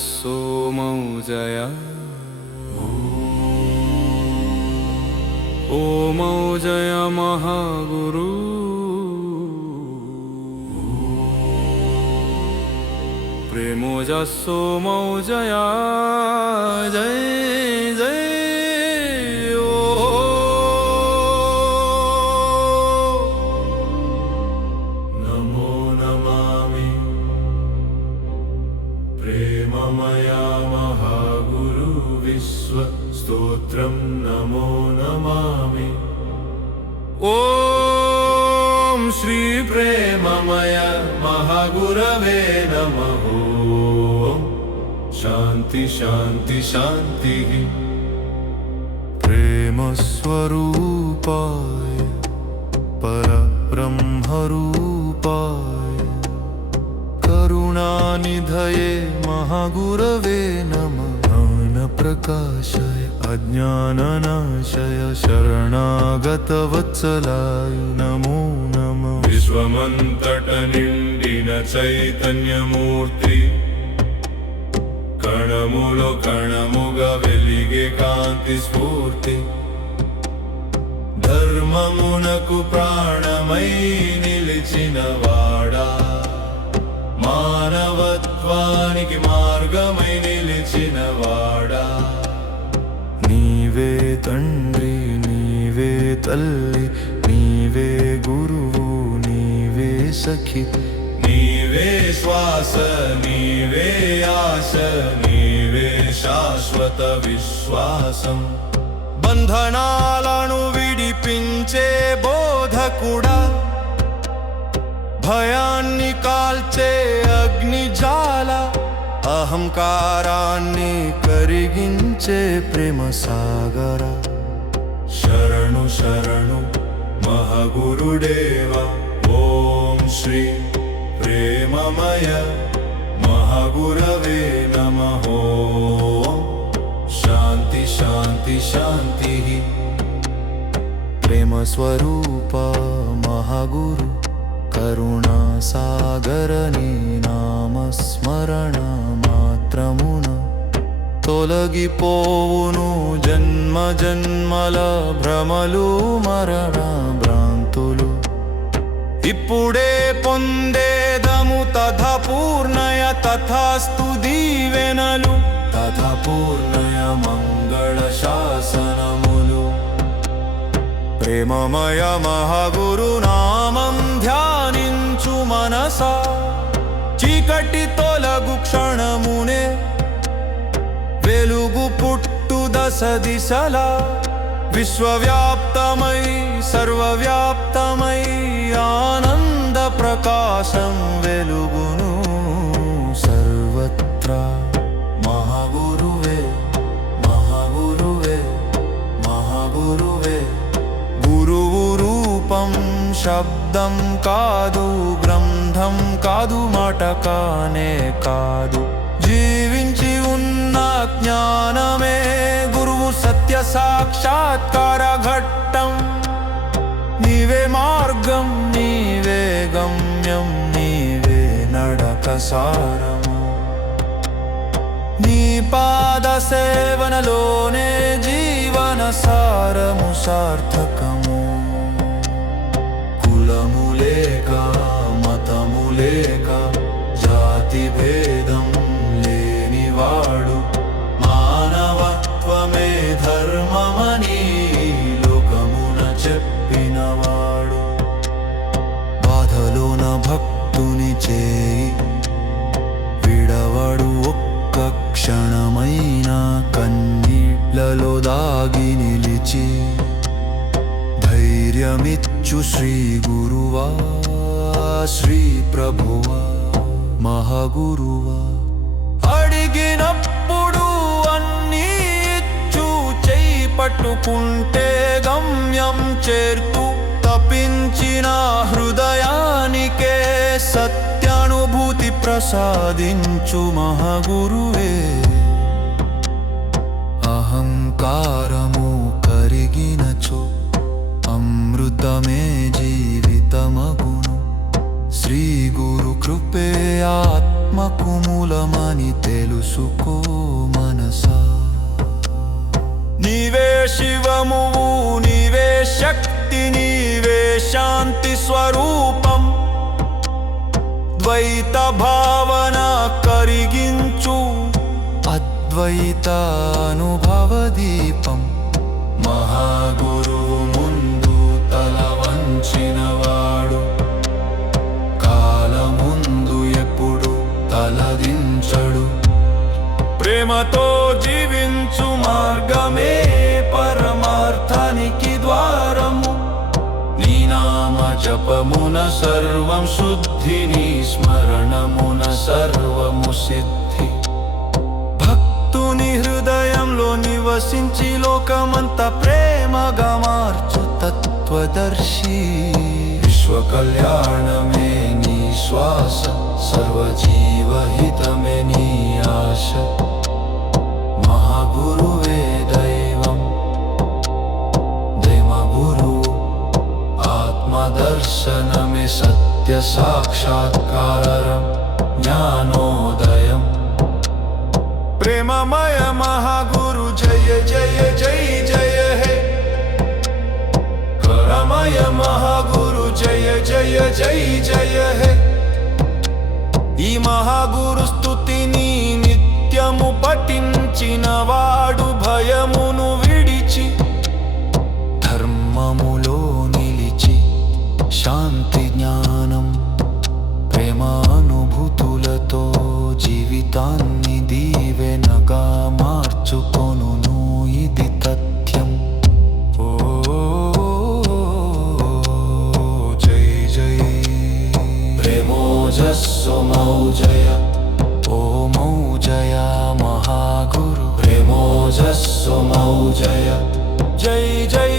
सोमौजय ओमौजय महागुरु प्रेमोजय सोमौजय जय जय प्रेममया महागुरु विश्वस्तोत्रं नमो नमामि। ॐ श्री प्रेममय महागुरवे नमः। शान्ति शान्ति शान्तिः। प्रेमस्वरूपाय परब्रह्मरूपाय करुणानिधये महागुरवे नमः। ज्ञानप्रकाशाय अज्ञाननाशाय शरणागतवत्सलाय नमो नमः। विश्वमन्तट निंडिन चैतन्यमूर्ति कणमुलो कणमुगा वेलिगे कांति स्फूर्ति धर्ममुनकु प्राणमై నిలిచిన వాడా మానవత్వానికి మార్గమై నిలిచిన వాడా నీవే తండ్రి నీవే తల్లి నీవే గురువు నీవే సఖి నీవే శ్వాస నీవే ఆశ నీవే శాశ్వత విశ్వాసం బంధనాలను విడిపించే బోధకుడా భయాన్ని కాల్చే అగ్నిజాల అహంకారాన్ని కరిగించే ప్రేమ సాగర శరణు శరణు మహాగురుదేవా ఓం శ్రీ ప్రేమమయ మహాగురవే నమః। శాంతి శాంతి శాంతి। ప్రేమ స్వరూప మహాగురు కరుణా సాగర నీ నామస్మరణ మాత్రమున తొలగిపోవును జన్మ జన్మల భ్రమలు మరణ భ్రాంతులు ఇప్పుడే పొందేదము తథా పూర్ణయ తథాస్తు దీవెనలు తథా పూర్ణయ మంగళ శాసనములు ప్రేమమయ మహాగురు నామం ధ్యానించు మనసా చీకటి తొలగు క్షణమునే వెలుగు పుట్టు దశ దిశలా విశ్వవ్యాప్తమై సర్వవ్యాప్తమై ఆనంద ప్రకాశం వెలుగును సర్వత్రా మహాగురువే మహాగురువే మహాగురువే గురువు రూపం శబ్దం కాదు గ్రంథం కాదు మాట కానే కాదు జీవించి ఉన్న జ్ఞానమే గురువు సత్య సాక్షాత్కార ఘట్టం నీవే మార్గం నీవే గమ్యం నీవే నడక సారము నీ పాద సేవనలోనే జీవన సారము సార్థకము కులము లేక మతము లేక జాతి భేదం లేనివాడు మానవత్వమే ధర్మమని లోకమున చెప్పినవాడు బాధలోన భక్తుని చేయి విడవడు ఒక్క క్షణమైన కన్నీళ్లలో దాగి నిలిచి ధైర్యమిచ్చు శ్రీ గురువా శ్రీ ప్రభువా మహాగురువా అడిగినప్పుడు అన్నీ ఇచ్చు చేయి పట్టుకుంటే గమ్యం చేర్తు తపించిన హృదయానికే సత్యానుభూతి ప్రసాదించు మహాగురువే అహంకారము కరిగినచో అమృతమే జీవితమగును శ్రీ గురు కృపే ఆత్మకు మూల మూలమని తెలుసుకో మనసా. నీవే శివమువు, నీవే శక్తి, నీవే శాంతి స్వరూపం. ద్వైత భావన కరిగించు అద్వైత అనుభవ దీపం. మహాగురువు ముందు తల వంచినవాడు కాలముందు ఎప్పుడు తలదించడు. ప్రేమతో జీవించు మార్గమే పరమార్థానికి ద్వారము. నీ నామ జపమున సర్వం శుద్ధి, నీ స్మరణమున సర్వము సిద్ధి. భక్తుని హృదయంలో నివసించి లోకమంతా ప్రేమగా మార్చు తత్వదర్శి. విశ్వ కళ్యాణమే నీ శ్వాస, సర్వజీవహితమే నీ ఆశ. మహాగురువే దైవం, దేమగురు ఆత్మదర్శనమే సత్య సాక్షాత్కారం, జ్ఞానోదయం. ప్రేమమయ మహాగురు జయ జయ జై జయ హే. కరమయ మహాగురు జయ జయ జై జయ హే. ఈ మహాగురు స్తుతిని నిత్యము పఠించిన వాడు భయమును విడిచి ధర్మములో నిలిచి శాంతి జ్ఞానం ప్రేమానుభూతులతో జీవితాన్ని దీవెనగా మార్చుకొనును. ఇది తథ్యం. ఓ జై జై ప్రేమోజస్సు మౌజయ. ఓ మౌజయ మహాగురు. ప్రేమోజస్సు మౌజయ. జై జై